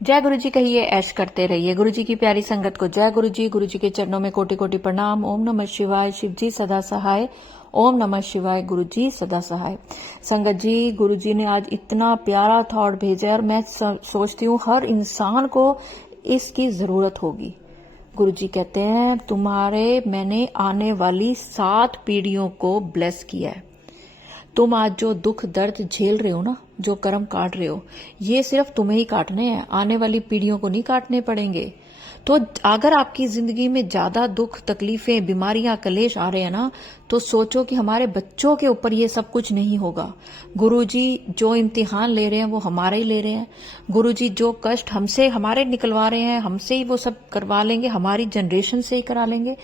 जय गुरु जी कहिए, ऐश करते रहिए। गुरु जी की प्यारी संगत को जय गुरु जी। गुरु जी के चरणों में कोटि कोटि प्रणाम। ओम नमः शिवाय। शिव जी सदा सहाय। ओम नमः शिवाय। गुरु जी सदा सहाय। संगत जी, गुरु जी ने आज इतना प्यारा थॉट भेजा और मैं सोचती हूँ हर इंसान को इसकी जरूरत होगी। गुरु जी कहते हैं, तुम्हारे मैंने आने वाली 7 पीढ़ियों को ब्लेस किया है। तुम आज जो दुख दर्द झेल रहे हो ना, जो कर्म काट रहे हो, ये सिर्फ तुम्हें ही काटने हैं, आने वाली पीढ़ियों को नहीं काटने पड़ेंगे। तो अगर आपकी जिंदगी में ज्यादा दुख तकलीफें बीमारियां कलेश आ रहे हैं ना, तो सोचो कि हमारे बच्चों के ऊपर ये सब कुछ नहीं होगा। गुरुजी जो इम्तिहान ले रहे हैं वो हमारे ही ले रहे हैं। गुरुजी जो कष्ट हमसे हमारे निकलवा रहे हैं, हमसे ही वो सब करवा लेंगे, हमारी जनरेशन से ही करा लेंगे।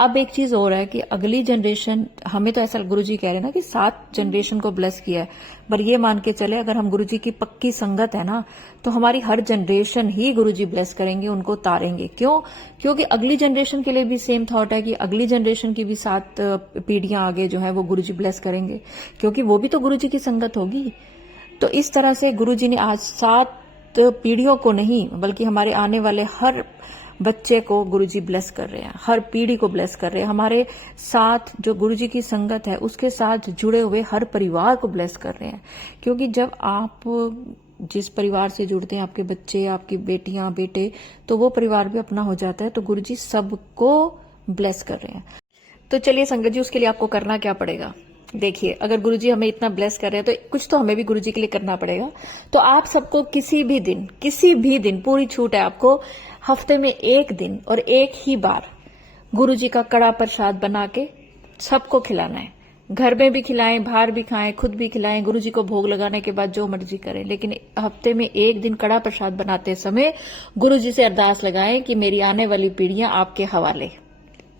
अब एक चीज और है कि अगली जनरेशन, हमें तो ऐसा गुरुजी कह रहे हैं ना कि 7 जनरेशन को ब्लेस किया है, पर ये मान के चले अगर हम गुरुजी की पक्की संगत है ना, तो हमारी हर जनरेशन ही गुरुजी ब्लेस करेंगे, उनको तारेंगे। क्यों? क्योंकि अगली जनरेशन के लिए भी सेम थॉट है कि अगली जनरेशन की भी 7 पीढ़ियां आगे जो है वो गुरुजी ब्लेस करेंगे, क्योंकि वो भी तो गुरुजी की संगत होगी। तो इस तरह से गुरुजी ने आज 7 पीढ़ियों को नहीं, बल्कि हमारे आने वाले हर बच्चे को गुरुजी ब्लेस कर रहे हैं, हर पीढ़ी को ब्लेस कर रहे हैं। हमारे साथ जो गुरुजी की संगत है उसके साथ जुड़े हुए हर परिवार को ब्लेस कर रहे हैं। क्योंकि जब आप जिस परिवार से जुड़ते हैं, आपके बच्चे, आपकी बेटियां, बेटे, तो वो परिवार भी अपना हो जाता है। तो गुरुजी सबको ब्लेस कर रहे हैं। तो चलिए संगत जी, उसके लिए आपको करना क्या पड़ेगा? देखिए, अगर गुरुजी हमें इतना ब्लेस कर रहे हैं तो कुछ तो हमें भी गुरुजी के लिए करना पड़ेगा। तो आप सबको किसी भी दिन पूरी छूट है आपको, हफ्ते में 1 दिन और 1 ही बार गुरुजी का कड़ा प्रसाद बना के सबको खिलाना है। घर में भी खिलाएं, बाहर भी खाएं, खुद भी खिलाएं। गुरुजी को भोग लगाने के बाद जो मर्जी करें, लेकिन हफ्ते में 1 दिन कड़ा प्रसाद बनाते समय गुरुजी से अरदास लगाएं कि मेरी आने वाली पीढ़ियां आपके हवाले।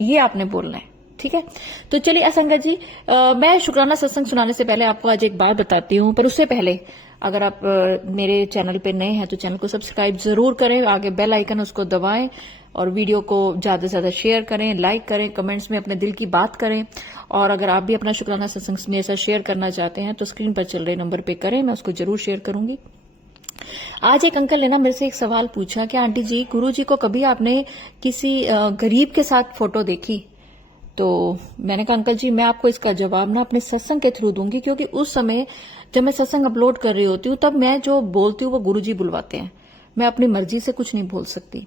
ये आपने बोलना है, ठीक है? तो चलिए असंगत जी, मैं शुक्राना सत्संग सुनाने से पहले आपको आज एक बात बताती हूँ, पर उससे पहले अगर आप मेरे चैनल पे नए हैं तो चैनल को सब्सक्राइब जरूर करें, आगे बेल आइकन उसको दबाएं और वीडियो को ज्यादा से ज्यादा शेयर करें, लाइक करें, कमेंट्स में अपने दिल की बात करें। और अगर आप भी अपना शुक्राना सत्संग मेरे साथ शेयर करना चाहते हैं तो स्क्रीन पर चल रहे नंबर पे करें, मैं उसको जरूर शेयर करूंगी। आज एक अंकल ने ना मेरे से एक सवाल पूछा कि आंटी जी, गुरुजी को कभी आपने किसी गरीब के साथ फोटो देखी? तो मैंने कहा अंकल जी, मैं आपको इसका जवाब ना अपने सत्संग के थ्रू दूंगी, क्योंकि उस समय जब मैं सत्संग अपलोड कर रही होती हूँ तब मैं जो बोलती हूँ वो गुरुजी बुलवाते हैं, मैं अपनी मर्जी से कुछ नहीं बोल सकती।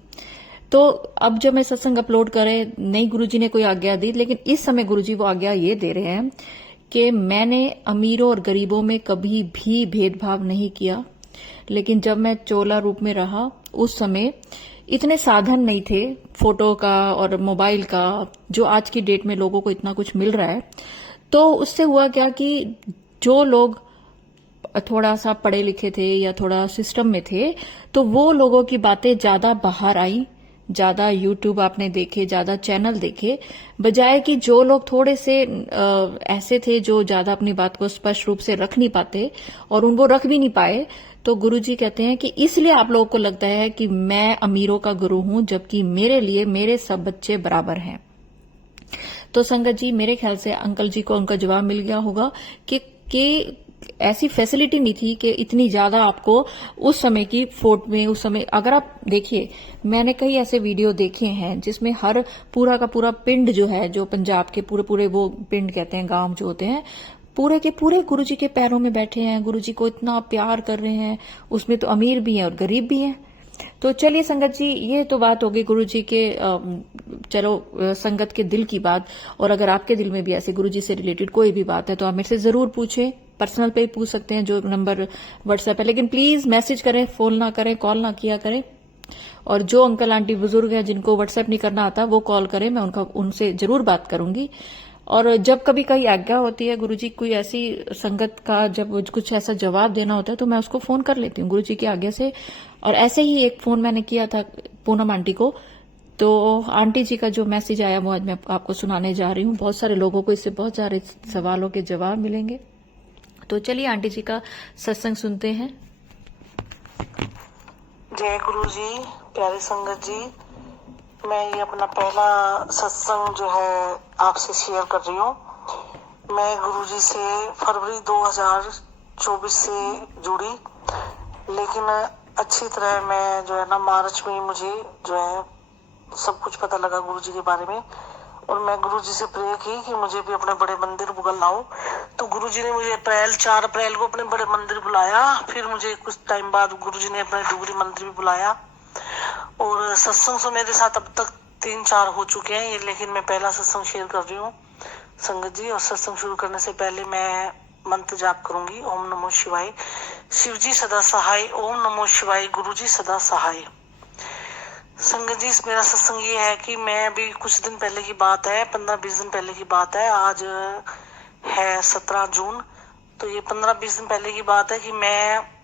तो अब जब मैं सत्संग अपलोड करे, नहीं गुरुजी ने कोई आज्ञा दी, लेकिन इस समय गुरुजी वो आज्ञा ये दे रहे हैं कि मैंने अमीरों और गरीबों में कभी भी भेदभाव नहीं किया। लेकिन जब मैं चोला रूप में रहा उस समय इतने साधन नहीं थे फोटो का और मोबाइल का, जो आज की डेट में लोगों को इतना कुछ मिल रहा है। तो उससे हुआ क्या कि जो लोग थोड़ा सा पढ़े लिखे थे या थोड़ा सिस्टम में थे, तो वो लोगों की बातें ज्यादा बाहर आई, ज्यादा यूट्यूब आपने देखे, ज्यादा चैनल देखे, बजाय कि जो लोग थोड़े से ऐसे थे जो ज्यादा अपनी बात को स्पष्ट रूप से रख नहीं पाते और उनको रख भी नहीं पाए। तो गुरुजी कहते हैं कि इसलिए आप लोगों को लगता है कि मैं अमीरों का गुरु हूं, जबकि मेरे लिए मेरे सब बच्चे बराबर हैं। तो संगत जी, मेरे ख्याल से अंकल जी को उनका जवाब मिल गया होगा कि ऐसी फैसिलिटी नहीं थी कि इतनी ज्यादा आपको उस समय की फोटो में, उस समय अगर आप देखिए, मैंने कई ऐसे वीडियो देखे हैं जिसमें हर पूरा का पूरा पिंड जो है, जो पंजाब के पूरे वो पिंड कहते हैं, गांव जो होते हैं, पूरे के पूरे गुरुजी के पैरों में बैठे हैं, गुरुजी को इतना प्यार कर रहे हैं। उसमें तो अमीर भी हैं और गरीब भी हैं। तो चलिए संगत जी, ये तो बात होगी गुरुजी के चलो संगत के दिल की बात। और अगर आपके दिल में भी ऐसे गुरुजी से रिलेटेड कोई भी बात है तो आप मेरे से जरूर पूछें, पर्सनल पे पूछ सकते हैं, जो नंबर व्हाट्सएप है। लेकिन प्लीज मैसेज करें, फोन ना करें, कॉल ना किया करें। और जो अंकल आंटी बुजुर्ग हैं जिनको व्हाट्सएप नहीं करना आता, वो कॉल करें, मैं उनसे जरूर बात करूंगी। और जब कभी कहीं आज्ञा होती है गुरुजी कोई ऐसी संगत का, जब कुछ ऐसा जवाब देना होता है तो मैं उसको फोन कर लेती हूँ गुरुजी की आज्ञा से। और ऐसे ही एक फोन मैंने किया था पूनम आंटी को, तो आंटी जी का जो मैसेज आया वो आज मैं आपको सुनाने जा रही हूँ। बहुत सारे लोगों को इससे बहुत सारे सवालों के जवाब मिलेंगे। तो चलिए आंटी जी का सत्संग सुनते हैं। जय गुरु जी, प्यारी संगत जी, मैं ये अपना पहला सत्संग जो है आपसे शेयर कर रही हूँ। मैं गुरु जी से फरवरी 2024 से जुड़ी, लेकिन अच्छी तरह मैं जो है ना मार्च में मुझे जो है सब कुछ पता लगा गुरुजी के बारे में, और मैं गुरुजी से प्रे की कि मुझे भी अपने बड़े मंदिर बुलाओ। तो गुरुजी ने मुझे 4 अप्रैल को अपने बड़े मंदिर बुलाया। फिर मुझे कुछ टाइम बाद गुरुजी ने अपने डुगरी मंदिर भी बुलाया, और सत्संग तो मेरे साथ अब तक 3-4 हो चुके हैं ये, लेकिन मैं पहला सत्संग शेयर कर रही हूँ संगत जी। और सत्संग शुरू करने से पहले मैं मंत्र जाप करूंगी, ओम नमो शिवाय। शिव जी सदा सहाय, ओम नमो शिवाय। गुरु जी सदा सहाय। संगत जी, मेरा सत्संग ये है कि मैं अभी कुछ दिन पहले की बात है, 15-20 दिन पहले की बात है। आज है 17 जून, तो ये 15-20 दिन पहले की बात है कि मैं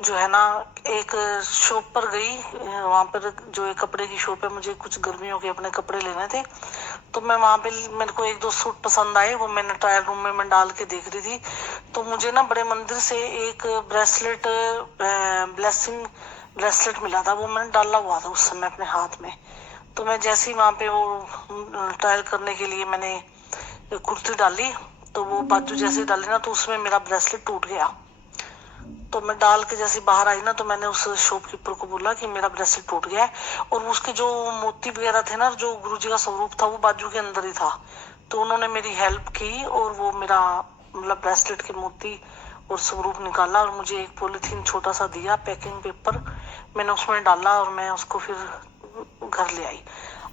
जो है ना एक शॉप पर गई। वहां पर जो एक कपड़े की शॉप है, मुझे कुछ गर्मियों के अपने कपड़े लेने थे। तो मैं वहां पे, मेरे को 1-2 सूट पसंद आए, वो मैंने ट्रायल रूम में मैं डाल के देख रही थी। तो मुझे ना बड़े मंदिर से एक ब्रेसलेट, ब्लेसिंग ब्रेसलेट मिला था, वो मैंने डाला हुआ था उस समय अपने हाथ में। तो मैं जैसे ही वहां पे वो ट्रायल करने के लिए मैंने कुर्ती डाली, तो वो बाजू जैसे डाली ना, तो उसमें मेरा ब्रेसलेट टूट गया। तो मैं डाल के जैसे बाहर आई ना, तो मैंने उस शॉपकीपर को बोला कि मेरा ब्रेसलेट टूट गया है। और उसके जो मोती वगैरह थे ना, जो गुरुजी का स्वरूप था, वो बाजू के अंदर ही था। तो उन्होंने मेरी हेल्प की और वो मेरा मतलब ब्रेसलेट के मोती और स्वरूप निकाला, और मुझे एक पॉलिथीन छोटा सा दिया, पैकिंग पेपर, मैंने उसमें डाला और मैं उसको फिर घर ले आई।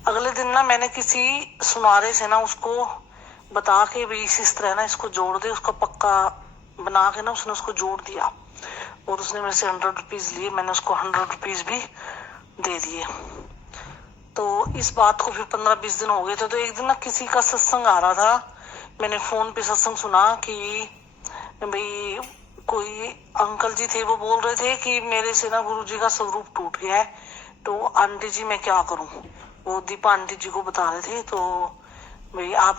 अगले दिन ना मैंने किसी सुनारे से ना उसको बता के भी इस तरह ना इसको जोड़ दे, उसका पक्का बना के ना उसने उसको जोड़ दिया, और उसने मेरे से 100 रुपीज लिए। मैंने उसको 100 रुपीज भी दे दिए। तो इस बात को फिर 15-20 दिन हो गए थे। तो एक दिन ना किसी का सत्संग आ रहा था, मैंने फोन पे सत्संग सुना कि भाई कोई अंकल जी थे, वो बोल रहे थे कि मेरे से ना गुरुजी का स्वरूप टूट गया है, तो आंटी जी मैं क्या करूं। वो दीपा आंटी जी को बता रहे थे। तो भाई आप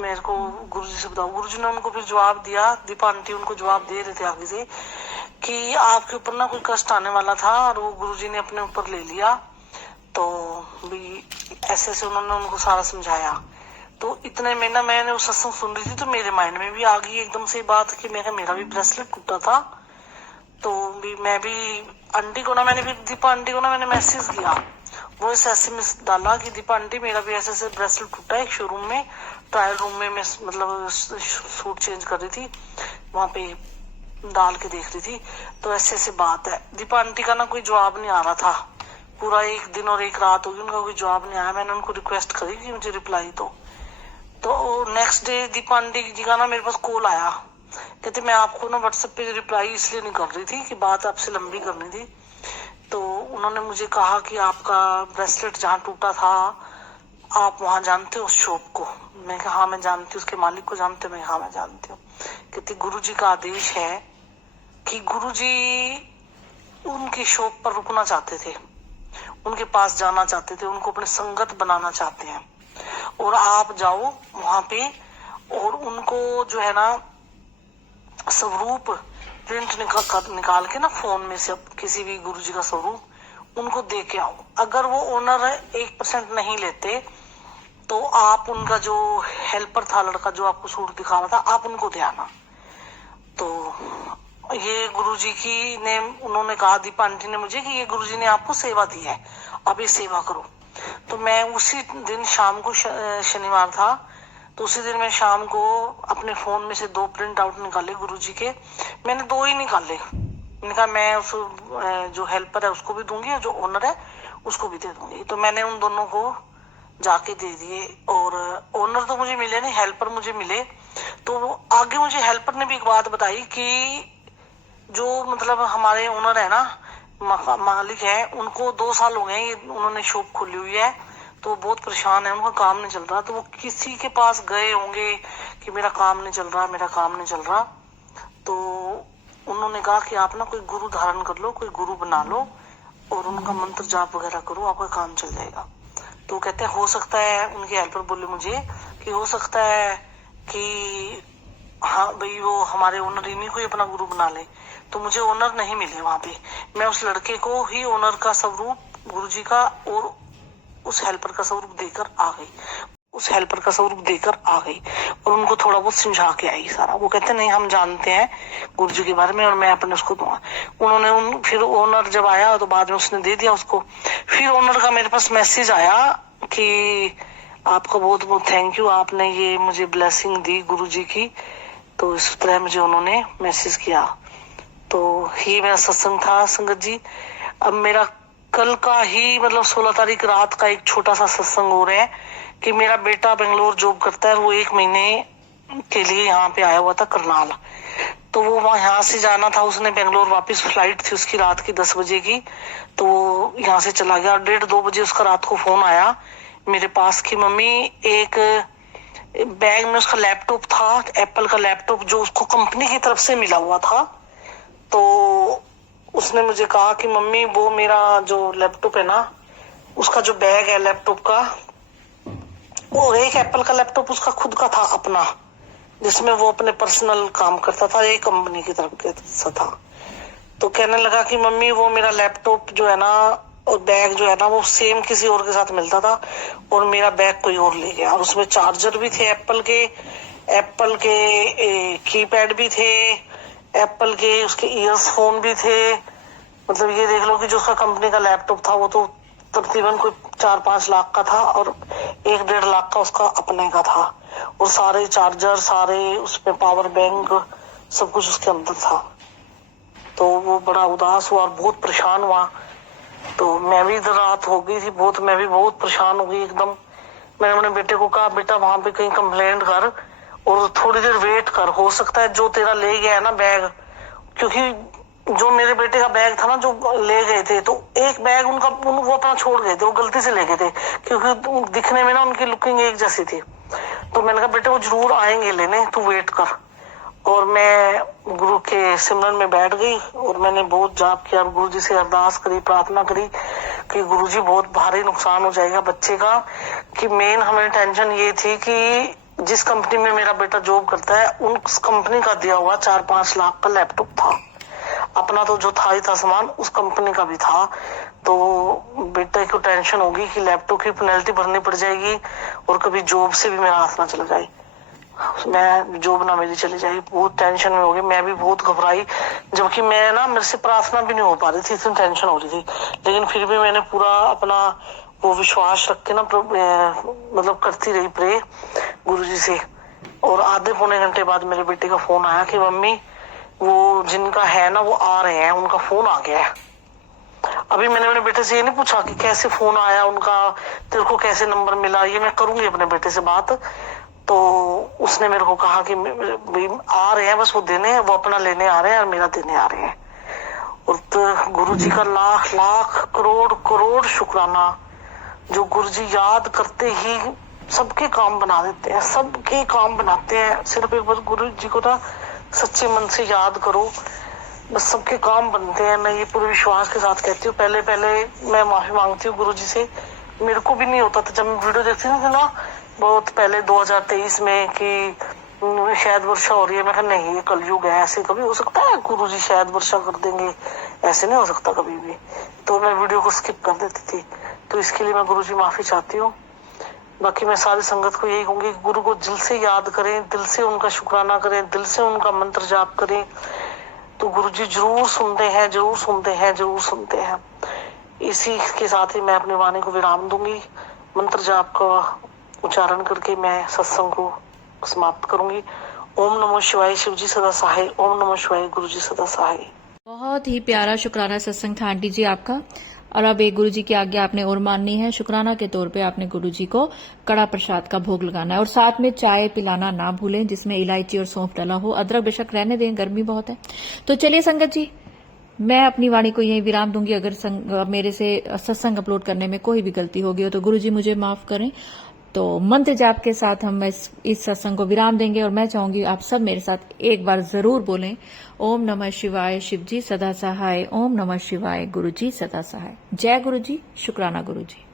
मेरे को गुरुजी से बताओ। गुरुजी ने उनको फिर जवाब दिया, दीपा आंटी उनको जवाब दे रहे थे आगे से कि आपके ऊपर ना कोई कष्ट आने वाला था, और वो गुरुजी ने अपने ऊपर ले लिया। तो भी ऐसे ऐसे उन्होंने उनको सारा समझाया। तो इतने में ना मैंने वो सत्संग सुन रही थी, तो मेरे माइंड में भी आ गई एकदम से बात कि मेरा भी ब्रेसलेट टूटा था। तो भी मैं भी आंटी को ना, मैंने फिर दीपा आंटी को ना मैंने मैसेज किया, वो इस एसएमएस डाला कि दीपा आंटी मेरा भी ऐसे ऐसे ब्रेसलेट टूटा है, एक शोरूम में ट्रायल रूम में मैं मतलब सूट चेंज कर रही थी, वहां पे डाल के देख रही थी। तो ऐसे ऐसे बात है। दीपा आंटी का ना कोई जवाब नहीं आ रहा था, पूरा 1 दिन और 1 रात होगी उनका कोई जवाब नहीं आया। मैंने उनको रिक्वेस्ट करी कि मुझे रिप्लाई दो। तो नेक्स्ट डे दीपा आंटी जी का ना मेरे पास कॉल आया, कहते मैं आपको ना व्हाट्सएप पे रिप्लाई इसलिए नहीं कर रही थी कि बात आपसे लंबी करनी थी। तो उन्होंने मुझे कहा कि आपका ब्रेसलेट जहाँ टूटा था आप वहां जानते हो उस शॉप को। मैं कहा हाँ मैं जानती हूँ, उसके मालिक को जानते हो। मैं हाँ मैं जानती हूँ। कहती गुरुजी का आदेश है कि गुरुजी उनकी शॉप पर रुकना चाहते थे, उनके पास जाना चाहते थे, उनको अपने संगत बनाना चाहते हैं, और आप जाओ वहां पे और उनको जो है ना स्वरूप प्रिंट निकाल के ना फोन में से किसी भी गुरुजी का स्वरूप उनको दे के आओ। अगर वो ओनर 1% नहीं लेते तो आप उनका जो हेल्पर था, लड़का जो आपको सूट दिखा रहा था, आप उनको दे आना। तो ये गुरुजी की ने उन्होंने कहा, दीपा आंटी ने मुझे, कि ये गुरुजी ने आपको सेवा दी है, आप ये सेवा करो। तो मैं उसी दिन शाम को, शनिवार था, तो उसी दिन मैं शाम को अपने फोन में से 2 प्रिंट आउट निकाले गुरुजी के। मैंने 2 ही निकाले। मैंने कहा मैं उस जो हेल्पर है उसको भी दूंगी और जो ओनर है उसको भी दे दूंगी। तो मैंने उन दोनों को जाके दे दिए, और ओनर तो मुझे मिले नहीं, हेल्पर मुझे मिले। तो आगे मुझे हेल्पर ने भी एक बात बताई कि जो मतलब हमारे ओनर है ना, मालिक है, उनको 2 साल हो गए उन्होंने शॉप खोली हुई है, तो वो बहुत परेशान है, उनका काम नहीं चल रहा। तो वो किसी के पास गए होंगे कि मेरा काम नहीं चल रहा, मेरा काम नहीं चल रहा। तो उन्होंने कहा कि आप ना कोई गुरु धारण कर लो, कोई गुरु बना लो और उनका मंत्र जाप वगैरह करो, आपका काम चल जाएगा। तो कहते हैं हो सकता है, उनके हेल्पर बोले मुझे कि हो सकता है कि हाँ भाई वो हमारे ओनर इन्हीं को ही अपना गुरु बना ले। तो मुझे ओनर नहीं मिले वहां पे, मैं उस लड़के को ही ओनर का स्वरूप गुरुजी का और उस हेल्पर का स्वरूप देकर आ गई। उस हेल्पर का स्वरूप देकर आ गई और उनको थोड़ा बहुत समझा के आई सारा। वो कहते नहीं हम जानते हैं गुरुजी के बारे में और मैं अपने उसको दूंगा। उन्होंने फिर ओनर जब आया तो बाद में उसने दे दिया उसको। फिर ओनर का मेरे पास मैसेज आया कि आपका बहुत बहुत थैंक यू, आपने ये मुझे ब्लेसिंग दी गुरुजी की। तो इस तरह मुझे उन्होंने मैसेज किया। तो ये मेरा सत्संग था संगत जी। अब मेरा कल का ही मतलब 16 तारीख रात का एक छोटा सा सत्संग हो रहा है कि मेरा बेटा बेंगलोर जॉब करता है, वो 1 महीने के लिए यहाँ पे आया हुआ था करनाल। तो वो वहां यहाँ से जाना था, उसने बेंगलोर वापस फ्लाइट थी उसकी रात की 10 बजे की। तो वो यहाँ से चला गया। 1:30-2 बजे उसका रात को फोन आया मेरे पास कि मम्मी एक बैग में उसका लैपटॉप था, एप्पल का लैपटॉप जो उसको कंपनी की तरफ से मिला हुआ था। तो उसने मुझे कहा कि मम्मी वो मेरा जो लैपटॉप है ना, उसका जो बैग है लैपटॉप का, वो एक एप्पल का लैपटॉप उसका खुद का था अपना, जिसमें वो अपने पर्सनल काम करता था, एक कंपनी की तरफ से था। तो कहने लगा कि मम्मी वो मेरा लैपटॉप जो है ना और बैग जो है ना वो सेम किसी और के साथ मिलता था और मेरा बैग कोई और ले गया। और उसमें चार्जर भी थे एप्पल के कीपैड भी थे, एप्पल के उसके ईयरफोन भी थे। मतलब ये देख लो कि जो उसका कंपनी का लैपटॉप था वो तो तकरीबन कोई 4-5 लाख का था और 1-1.5 लाख का उसका अपने का था। और सारे चार्जर, सारे उसमें पावर बैंक, सब कुछ उसके अंदर था। तो वो बड़ा उदास हुआ और बहुत परेशान हुआ। तो मैं भी इधर रात हो गई थी बहुत, मैं भी बहुत परेशान हो गई एकदम। मैंने अपने बेटे को कहा बेटा वहां पे कहीं कंप्लेंट कर और थोड़ी देर वेट कर, हो सकता है जो तेरा ले गया है ना बैग, क्योंकि जो मेरे बेटे का बैग था ना जो ले गए थे, तो एक बैग वो अपना छोड़ गए थे, वो गलती से ले गए थे क्योंकि दिखने में ना उनकी लुकिंग एक जैसी थी। तो मैंने कहा बेटे वो जरूर आएंगे लेने, तू वेट कर। और मैं गुरु के सिमरन में बैठ गई और मैंने बहुत जाप किया, गुरु जी से अरदास करी, प्रार्थना करी कि गुरु जी बहुत भारी नुकसान हो जाएगा बच्चे का। कि मेन हमें टेंशन ये थी कि जिस कंपनी में मेरा बेटा जॉब करता है उस कंपनी का दिया हुआ 4-5 लाख का लैपटॉप था। अपना तो जो था ही था सामान, उस कंपनी का भी था। तो बेटे को टेंशन होगी कि लैपटॉप की पेनल्टी भरनी पड़ जाएगी और कभी जॉब से भी मेरा हाथ ना चला जाए, मैं जॉब ना मेरी चली जाएगी। बहुत टेंशन में हो गई, मैं भी बहुत घबराई, जबकि मैं ना मेरे से प्रार्थना भी नहीं हो पा रही थी, इतनी टेंशन हो रही थी। लेकिन फिर भी मैंने पूरा अपना वो विश्वास रख के ना मतलब करती रही प्रे गुरुजी से। और आधे पौने घंटे बाद मेरे बेटे का फोन आया कि मम्मी वो जिनका है ना वो आ रहे हैं, उनका फोन आ गया है। अभी मैंने अपने बेटे से ये नहीं पूछा कि कैसे फोन आया उनका, तेरे को कैसे नंबर मिला, ये मैं करूंगी अपने बेटे से बात। तो उसने मेरे को कहा कि आ रहे हैं, बस वो देने, वो अपना लेने आ रहे हैं और मेरा देने आ रहे हैं। और तो गुरुजी का लाख लाख करोड़ करोड़ शुक्राना, जो गुरुजी याद करते ही सबके काम बना देते हैं, सबके काम बनाते हैं। सिर्फ एक बार गुरुजी को ना सच्चे मन से याद करो, बस सबके काम बनते हैं। मैं ये पूरे विश्वास के साथ कहती हूँ। पहले मैं माफी मांगती हूँ गुरुजी से, मेरे को भी नहीं होता था। जब मैं वीडियो देखती थी ना बहुत पहले 2023 में कि शायद वर्षा हो रही है, मैं कहा नहीं ये कलयुग है, ऐसे कभी हो सकता है गुरुजी शायद वर्षा कर देंगे, ऐसे नहीं हो सकता कभी भी। तो मैं वीडियो को स्किप कर देती थी। तो इसके लिए मैं गुरुजी माफी चाहती हूँ। बाकी मैं सारी संगत को यही कहूंगी कि गुरु को दिल से याद करें, दिल से उनका शुक्राना करें, दिल से उनका मंत्र जाप करें, तो गुरुजी जरूर सुनते हैं, जरूर सुनते हैं, जरूर सुनते हैं। इसी के साथ ही मैं अपनी वाणी को विराम दूंगी। मंत्र जाप का उच्चारण करके मैं सत्संग को समाप्त करूंगी। ओम नमः शिवाय, शिवजी सदा सहाय। ओम नमः शिवाय, गुरुजी सदा सहाय। बहुत ही प्यारा शुक्राना सत्संग था आंटी जी आपका। और अब एक गुरुजी की आज्ञा आपने और माननी है। शुक्राना के तौर पे आपने गुरुजी को कड़ा प्रसाद का भोग लगाना है और साथ में चाय पिलाना ना भूलें जिसमें इलायची और सौंफ डाला हो। अदरक बेशक रहने दें, गर्मी बहुत है। तो चलिए संगत जी, मैं अपनी वाणी को यही विराम दूंगी। अगर मेरे से सत्संग अपलोड करने में कोई भी गलती होगी हो तो गुरुजी मुझे माफ करें। तो मंत्र जाप के साथ हम इस सत्संग को विराम देंगे और मैं चाहूंगी आप सब मेरे साथ एक बार जरूर बोलें, ओम नमः शिवाय, शिवजी सदा सहाय। ओम नमः शिवाय, गुरुजी सदा सहाय। जय गुरुजी, शुक्राना गुरुजी।